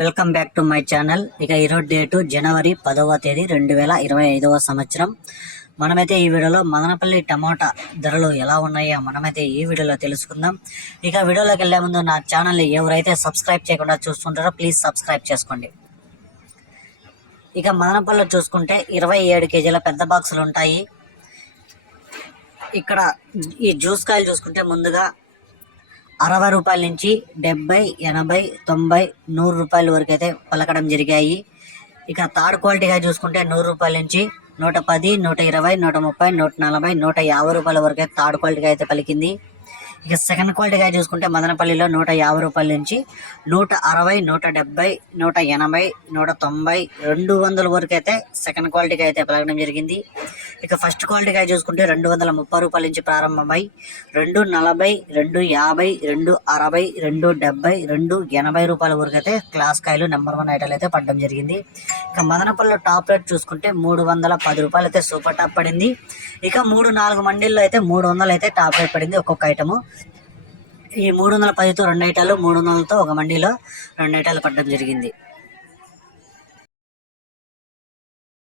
Welcome back to my channel. ఇక ఈరోజు date జనవరి పదవ తేదీ రెండు వేల ఇరవై ఐదవ సంవత్సరం. మనమైతే ఈ వీడియోలో మదనపల్లి టమాటా ధరలు ఎలా ఉన్నాయో మనమైతే ఈ వీడియోలో తెలుసుకుందాం. ఇక వీడియోలోకి వెళ్ళే ముందు నా ఛానల్ని ఎవరైతే సబ్స్క్రైబ్ చేయకుండా చూస్తుంటారో ప్లీజ్ సబ్స్క్రైబ్ చేసుకోండి. ఇక మదనపల్లిలో చూసుకుంటే ఇరవై ఏడు కేజీల పెద్ద బాక్సులు ఉంటాయి. ఇక్కడ ఈ జ్యూస్ కాయలు చూసుకుంటే ముందుగా అరవై రూపాయల నుంచి డెబ్బై ఎనభై తొంభై నూరు రూపాయల వరకు అయితే పలకడం జరిగాయి. ఇక థర్డ్ క్వాలిటీగా చూసుకుంటే నూరు రూపాయల నుంచి నూట పది నూట ఇరవై నూట ముప్పై నూట నలభై నూట యాభై రూపాయల వరకు అయితే థర్డ్ క్వాలిటీగా అయితే పలికింది. ఇక సెకండ్ క్వాలిటీగా చూసుకుంటే మదనపల్లిలో నూట యాభై రూపాయల నుంచి నూట అరవై నూట డెబ్బై నూట ఎనభై నూట తొంభై రెండు వందల వరకు అయితే సెకండ్ క్వాలిటీగా అయితే పలకడం జరిగింది. ఇక ఫస్ట్ క్వాలిటీగా చూసుకుంటే రెండు వందల ముప్పై రూపాయల నుంచి ప్రారంభమై రెండు నలభై రెండు యాభై రెండు అరవై రెండు డెబ్బై రెండు ఎనభై రూపాయల వరకు అయితే క్లాస్ కాయలు నెంబర్ వన్ ఐటల్ అయితే పడడం జరిగింది. ఇక మదనపల్లిలో టాప్ రేట్ చూసుకుంటే మూడు వందల పది రూపాయలు అయితే సూపర్ టాప్ పడింది. ఇక మూడు నాలుగు మండీల్లో అయితే మూడు వందలు అయితే టాప్ రేట్ పడింది ఒక్కొక్క ఐటము. ఈ మూడు వందల పదితో రెండు ఐటాలు మూడు వందలతో ఒక మండీలో రెండు ఐటాలు పడడం జరిగింది.